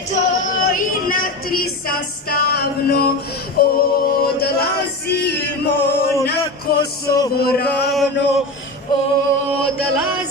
ljeto i na tri sastavno odlazimo na Kosovo ravno, odlazimo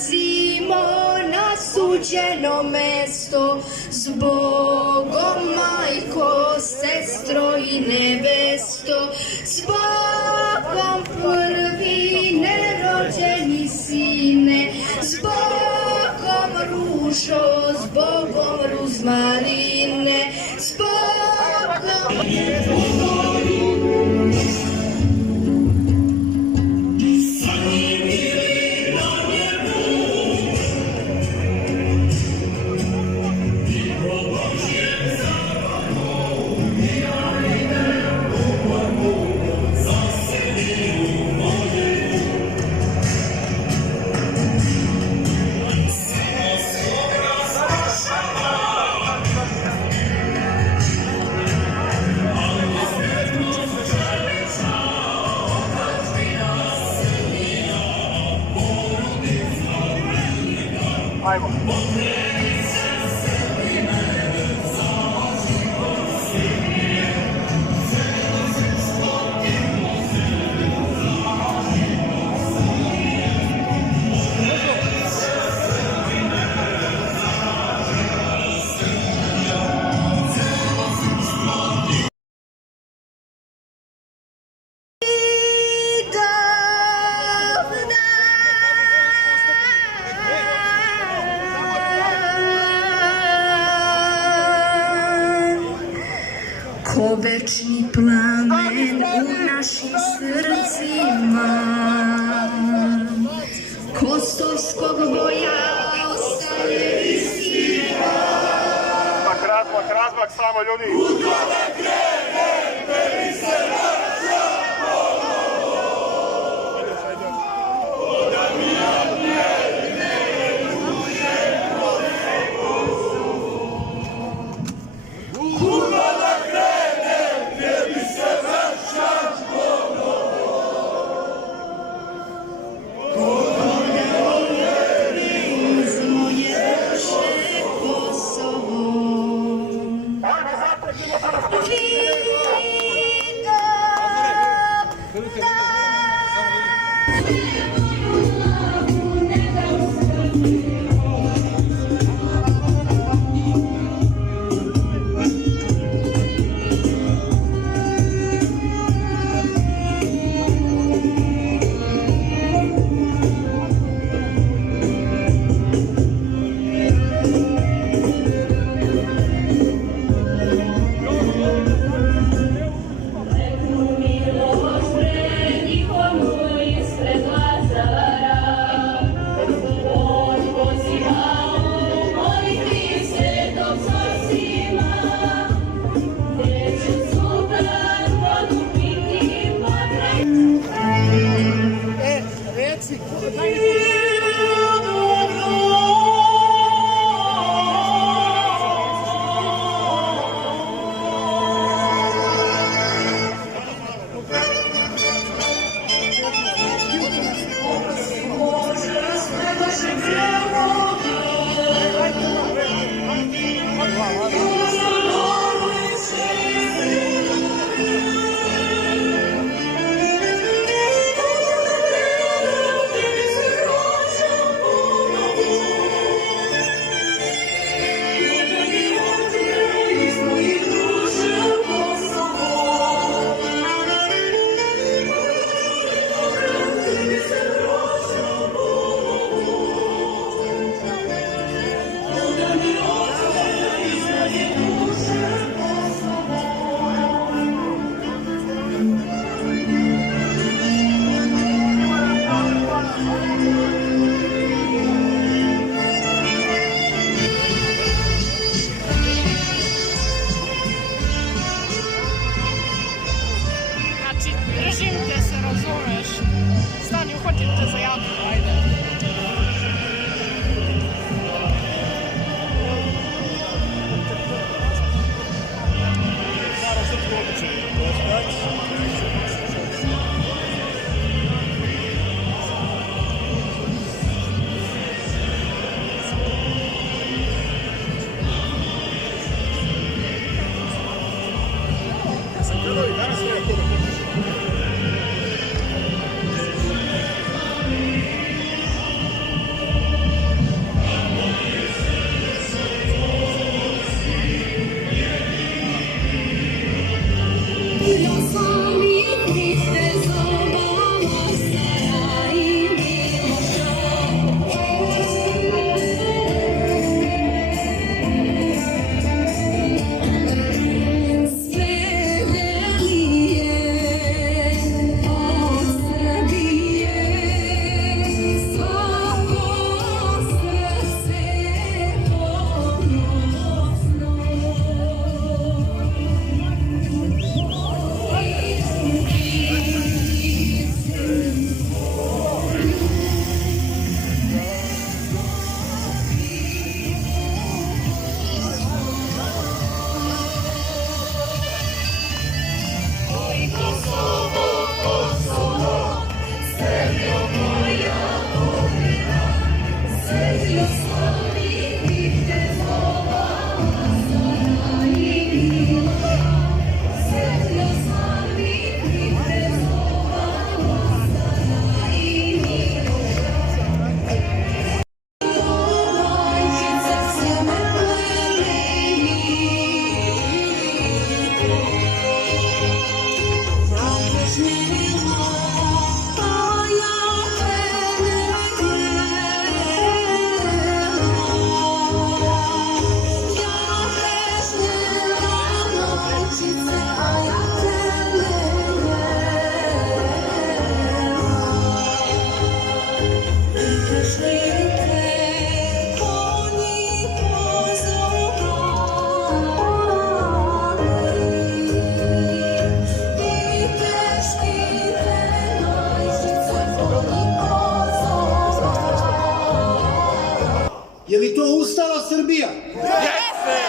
na suđeno mesto, zbogom majko, sestro i nevesto, zbogom prvi nerođeni sine, zbogom ružo, zbogom ruzmarine, zbogom... Ajmo. Ko večni plamen u našim srcima, kosovskog boja ostaje visima. Razmak, samo ljudi. Kuda da krene, meni se vraćamo. Oda mi odmene, uđe kuda da krene, gdje mi se vraćam ponovo. Koda mi odmene, Uz moje duše Kosovo. Vida Je li to ustala Srbija? Jeste!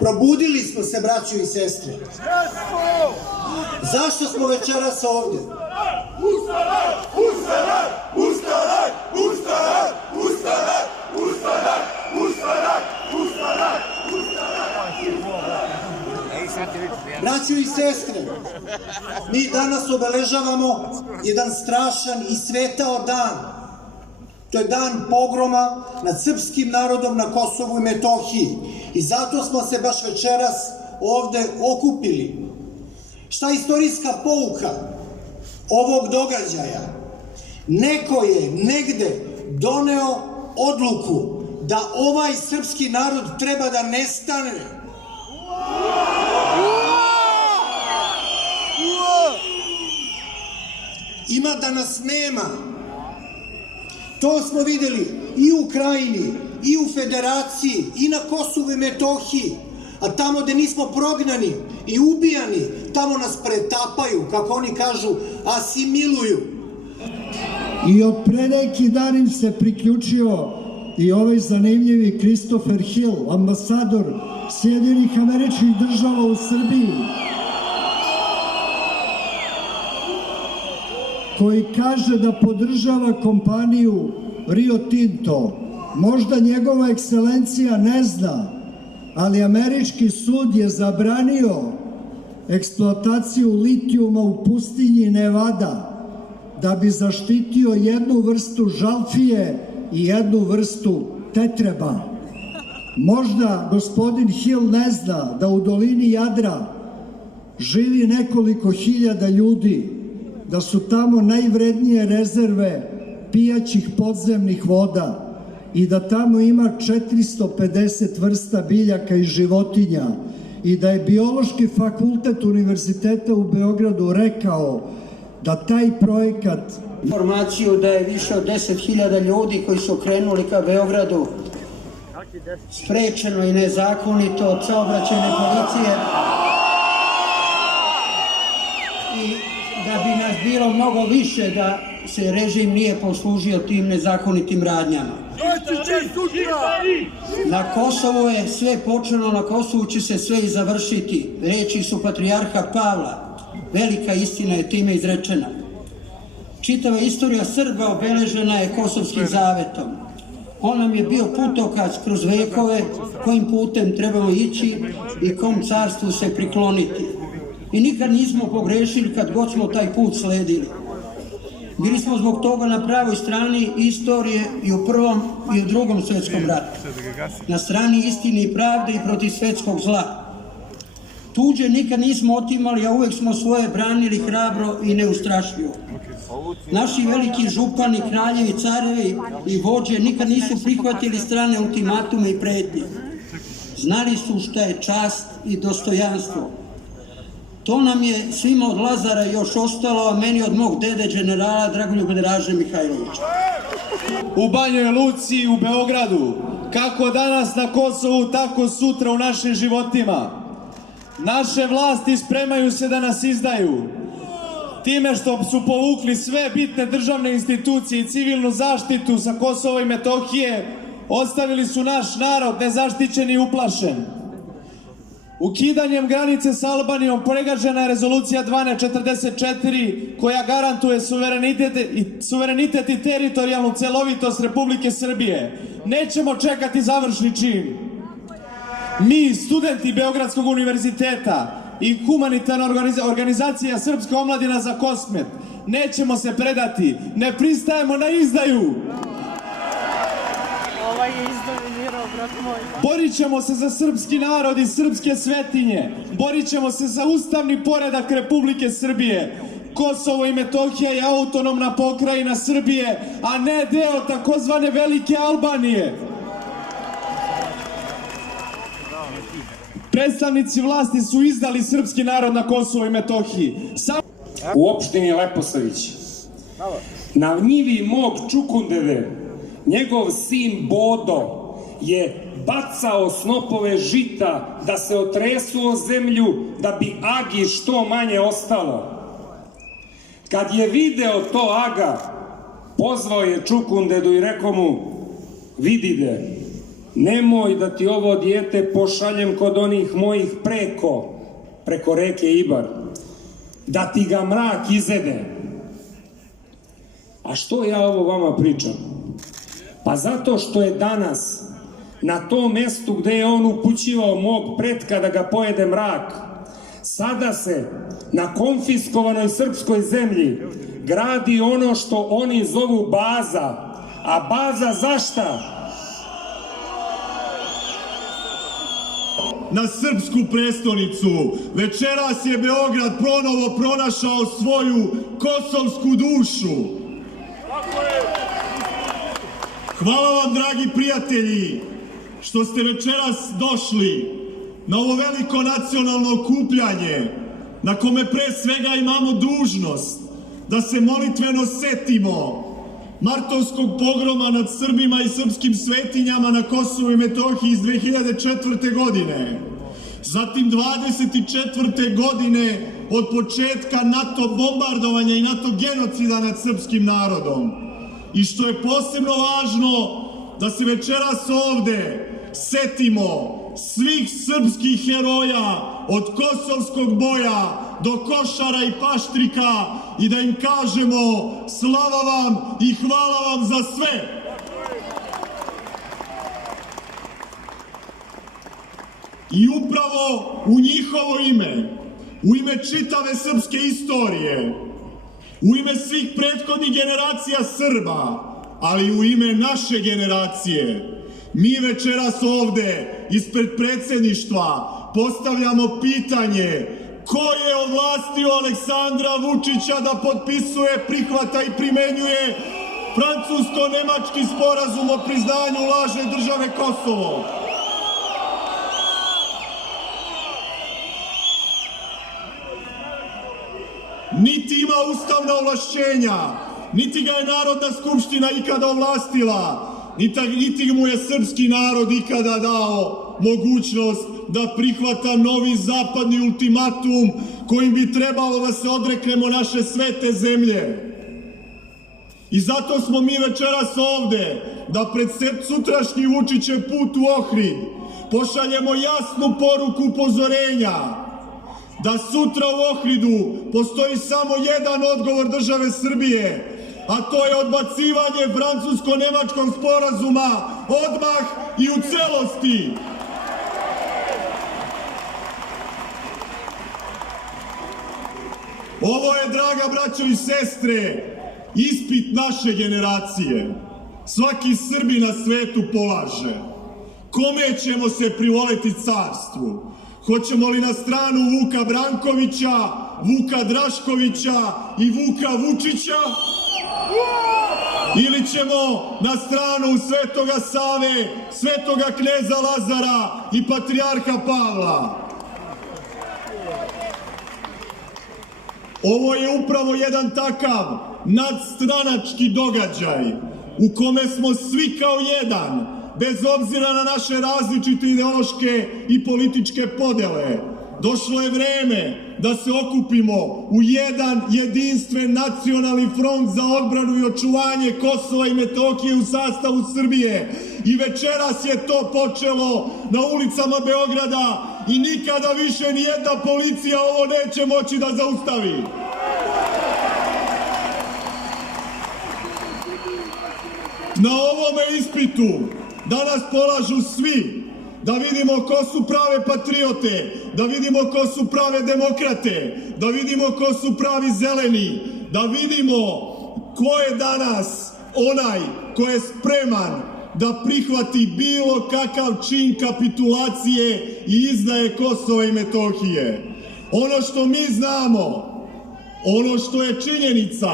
Probudili smo se, braćo i sestre. Zašto smo večeras ovdje? Ustanak! Ustanak! Ustanak! Ustanak! Ustanak! Ustanak! Ustanak! Ustanak! Braćo i sestre, mi danas obeležavamo jedan strašan i svetao dan. To je dan pogroma nad srpskim narodom na Kosovu i Metohiji. I zato smo se baš večeras ovde okupili. Šta je istorijska pouka ovog događaja? Neko je negde doneo odluku da ovaj srpski narod treba da nestane. Ima da nas nema. To smo videli i u Krajini, i u Federaciji, i na Kosovu i Metohiji. A tamo gde nismo prognani i ubijani, tamo nas pretapaju, kako oni kažu, asimiluju. I od pre neki dan im se priključio i ovaj zanimljivi Christopher Hill, ambasador Sjedinjenih Američkih Država u Srbiji, koji kaže da podržava kompaniju Rio Tinto. Možda njegova ekscelencija ne zna, ali američki sud je zabranio eksploataciju litijuma u pustinji Nevada da bi zaštitio jednu vrstu žalfije i jednu vrstu tetreba. Možda gospodin Hill ne zna da u dolini Jadra živi nekoliko hiljada ljudi, da su tamo najvrednije rezerve pijaćih podzemnih voda i da tamo ima 450 vrsta biljaka i životinja i da je Biološki fakultet Univerziteta u Beogradu rekao da taj projekat... Informaciju da je više od 10.000 ljudi koji su krenuli ka Beogradu sprečeno i nezakonito od saobraćajne policije i da bi nas bilo mnogo više da se režim nije poslužio tim nezakonitim radnjama. Na Kosovu je sve počelo, na Kosovu će se sve i završiti. Reči su patrijarha Pavla. Velika istina je time izrečena. Čitava istorija Srba obeležena je Kosovskim zavetom. On nam je bio putokaz kroz vekove kojim putem trebamo ići i kom carstvu se prikloniti. I nikad nismo pogrešili kad god smo taj put sledili. Bili smo zbog toga na pravoj strani istorije i u Prvom i u Drugom svetskom ratu. Na strani istine i pravde i protiv svetskog zla. Tuđe nikad nismo otimali, a uvek smo svoje branili hrabro i neustrašljivo. Naši veliki župani, kraljevi, carevi i vođe nikad nisu prihvatili strane ultimatume i pretnje. Znali su šta je čast i dostojanstvo. To nam je svima od Lazara još ostalo, a meni od mog dede generala Dragoljuba Draže Mihajlovića. U Banjoj Luci, u Beogradu, kako danas na Kosovu, tako sutra u našim životima. Naše vlasti spremaju se da nas izdaju. Time što su povukli sve bitne državne institucije i civilnu zaštitu sa Kosova i Metohije, ostavili su naš narod nezaštićen i uplašen. Ukidanjem granice sa Albanijom pregažena je rezolucija 1244 koja garantuje suverenitet i teritorijalnu celovitost Republike Srbije. Nećemo čekati završni čin. Mi, studenti Beogradskog univerziteta i humanitarna organizacija Srpska omladina za Kosmet, nećemo se predati, ne pristajemo na izdaju. Borit ćemo se za srpski narod i srpske svetinje. Borit ćemo se za ustavni poredak Republike Srbije. Kosovo i Metohija je autonomna pokrajina Srbije, a ne deo takozvane Velike Albanije. Predstavnici vlasti su izdali srpski narod na Kosovo i Metohiji. U opštini Leposavić, na njivi mog Čukundeve, njegov sin Bodo je bacao snopove žita da se otresu o zemlju da bi Agi što manje ostalo. Kad je video to Aga, pozvao je Čukundedu i rekao mu: vidide, nemoj da ti ovo dijete pošaljem kod onih mojih preko reke Ibar, da ti ga mrak izede. A što ja ovo vama pričam? Pa zato što je danas na tom mestu gde je on upućivao mog pretka da ga pojede mrak, sada se na konfiskovanoj srpskoj zemlji gradi ono što oni zovu baza. A baza za šta? Na srpsku prestonicu. Večeras je Beograd ponovo pronašao svoju kosovsku dušu. Hvala vam, dragi prijatelji, što ste večeras došli na ovo veliko nacionalno okupljanje, na kome pre svega imamo dužnost da se molitveno setimo martovskog pogroma nad Srbima i srpskim svetinjama na Kosovu i Metohiji iz 2004. godine. Zatim 24. godine od početka NATO bombardovanja i NATO genocida nad srpskim narodom. I što je posebno važno, da se večeras ovde setimo svih srpskih heroja od Kosovskog boja do Košara i Paštrika i da im kažemo slava vam i hvala vam za sve. I upravo u njihovo ime, u ime čitave srpske istorije, u ime svih prethodnih generacija Srba, ali u ime naše generacije, mi večeras ovde ispred predsjedništva postavljamo pitanje: ko je ovlastio Aleksandra Vučića da potpisuje, prihvata i primenjuje francusko-nemački sporazum o priznanju lažne države Kosovo? Niti ima ustavna ovlašćenja, niti ga je Narodna skupština ikada ovlastila, niti mu je srpski narod ikada dao mogućnost da prihvata novi zapadni ultimatum kojim bi trebalo da se odreknemo naše svete zemlje. I zato smo mi večeras ovde, da pred sutrašnji Vučićev put u Ohrid pošaljemo jasnu poruku upozorenja da sutra u Ohridu postoji samo jedan odgovor države Srbije, a to je odbacivanje francusko-nemačkog sporazuma odmah i u celosti. Ovo je, draga braćo i sestre, ispit naše generacije. Svaki Srbin na svetu polaže. Kome ćemo se privoleti carstvu? Hoćemo li na stranu Vuka Brankovića, Vuka Draškovića i Vuka Vučića? Ili ćemo na stranu Svetoga Save, Svetoga kneza Lazara i Patrijarha Pavla? Ovo je upravo jedan takav nadstranački događaj u kome smo svi kao jedan, bez obzira na naše različite ideološke i političke podele. Došlo je vreme da se okupimo u jedan jedinstven nacionalni front za odbranu i očuvanje Kosova i Metohije u sastavu Srbije. I večeras je to počelo na ulicama Beograda i nikada više nijedna policija ovo neće moći da zaustavi. Na ovome ispitu danas polažu svi, da vidimo ko su prave patriote, da vidimo ko su prave demokrate, da vidimo ko su pravi zeleni, da vidimo ko je danas onaj ko je spreman da prihvati bilo kakav čin kapitulacije i izdaje Kosova i Metohije. Ono što mi znamo, ono što je činjenica,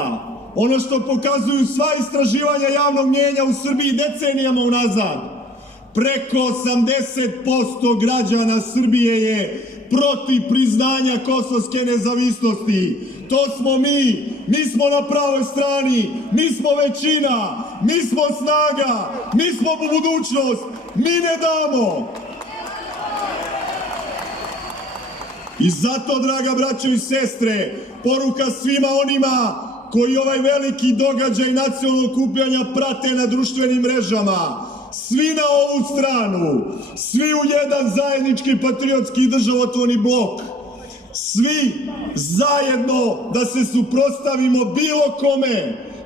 ono što pokazuju sva istraživanja javnog mnjenja u Srbiji decenijama unazad, preko 80% građana Srbije je protiv priznanja kosovske nezavisnosti. To smo mi smo na pravoj strani, mi smo većina, mi smo snaga, mi smo budućnost, mi ne damo. I zato, draga braćo i sestre, poruka svima onima koji ovaj veliki događaj nacionalnog okupljanja prate na društvenim mrežama, svi na ovu stranu, svi u jedan zajednički patriotski državotvorni blok, svi zajedno da se suprotstavimo bilo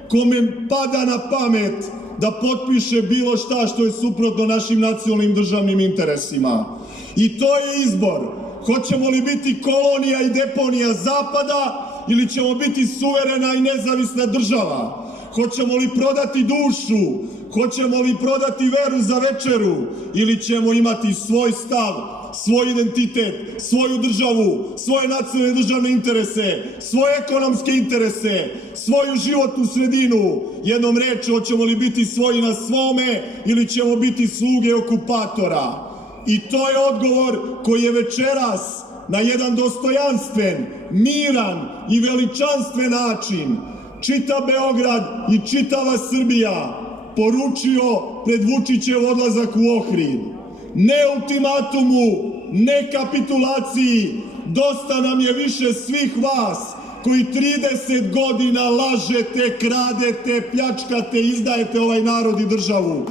kome pada na pamet da potpiše bilo šta što je suprotno našim nacionalnim državnim interesima. I to je izbor. Hoćemo li biti kolonija i deponija Zapada ili ćemo biti suverena i nezavisna država? Hoćemo li prodati dušu? Hoćemo li prodati veru za večeru? Ili ćemo imati svoj stav, svoj identitet, svoju državu, svoje nacionalne državne interese, svoje ekonomske interese, svoju životnu sredinu? Jednom rečju, hoćemo li biti svoji na svome ili ćemo biti sluge okupatora? I to je odgovor koji je večeras na jedan dostojanstven, miran i veličanstven način čitav Beograd i čitava Srbija poručio pred Vučićev odlazak u Ohrid. Ne ultimatumu, ne kapitulaciji, dosta nam je više svih vas koji 30 godina lažete, kradete, pljačkate, izdajete ovaj narod i državu.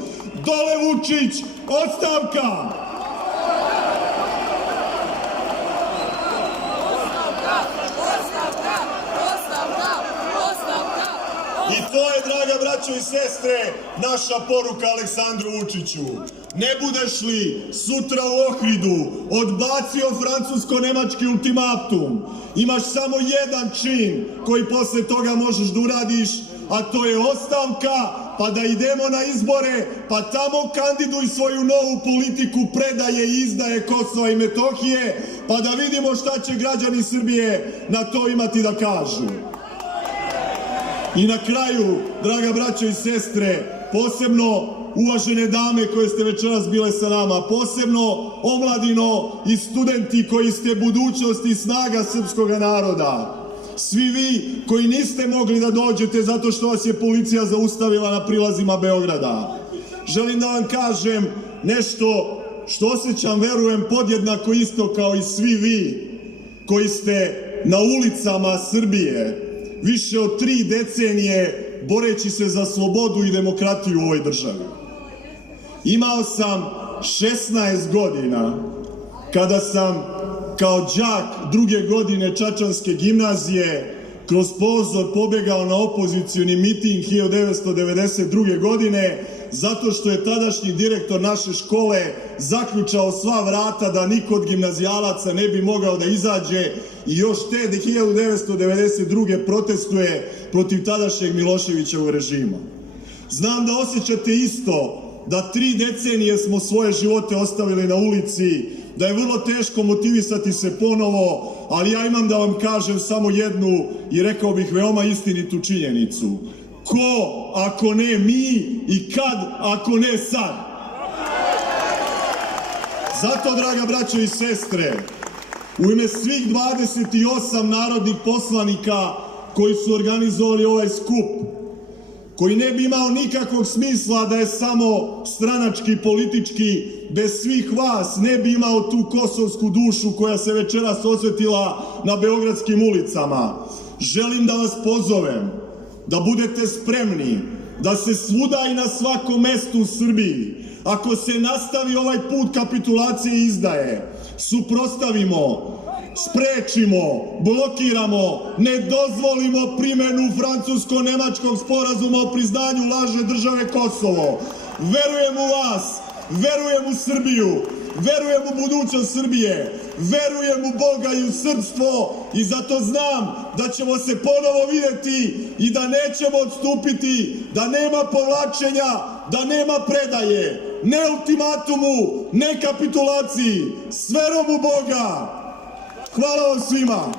Dole Vučić, ostavka! I to je, draga braćo i sestre, naša poruka Aleksandru Vučiću. Ne budeš li sutra u Ohridu odbacio francusko-nemački ultimatum, imaš samo jedan čin koji posle toga možeš da uradiš, a to je ostavka, pa da idemo na izbore, pa tamo kandiduj svoju novu politiku predaje i izdaje Kosova i Metohije, pa da vidimo šta će građani Srbije na to imati da kažu. I na kraju, draga braćo i sestre, posebno uvažene dame koje ste večeras bile sa nama, posebno omladino i studenti koji ste budućnost i snaga srpskog naroda, svi vi koji niste mogli da dođete zato što vas je policija zaustavila na prilazima Beograda, želim da vam kažem nešto što osjećam, verujem, podjednako isto kao i svi vi koji ste na ulicama Srbije više od 3 decenije boreći se za slobodu i demokratiju u ovoj državi. Imao sam 16 godina kada sam kao đak 2. godine Čačanske gimnazije kroz pozor pobegao na opozicioni miting 1992. godine zato što je tadašnji direktor naše škole zaključao sva vrata da niko od gimnazijalaca ne bi mogao da izađe i još te 1992. protestuje protiv tadašnjeg Miloševićevog režima. Znam da osjećate isto, da 3 decenije smo svoje živote ostavili na ulici, da je vrlo teško motivisati se ponovo, ali ja imam da vam kažem samo jednu i rekao bih veoma istinitu činjenicu. Ko ako ne mi i kad ako ne sad? Zato, draga braćo i sestre, u ime svih 28 narodnih poslanika koji su organizovali ovaj skup, koji ne bi imao nikakvog smisla da je samo stranački, politički, bez svih vas ne bi imao tu kosovsku dušu koja se večeras osvetila na beogradskim ulicama. Želim da vas pozovem da budete spremni, da se svuda i na svakom mestu u Srbiji, ako se nastavi ovaj put kapitulacije i izdaje, suprotstavimo, sprečimo, blokiramo, ne dozvolimo primenu francusko-nemačkog sporazuma o priznanju lažne države Kosovo. Verujem u vas, verujem u Srbiju, verujem u budućnost Srbije, verujem u Boga i u srpstvo i zato znam da ćemo se ponovo videti i da nećemo odstupiti, da nema povlačenja, da nema predaje, ne ultimatumu, ne kapitulaciji, s verom u Boga. Hvala vam svima.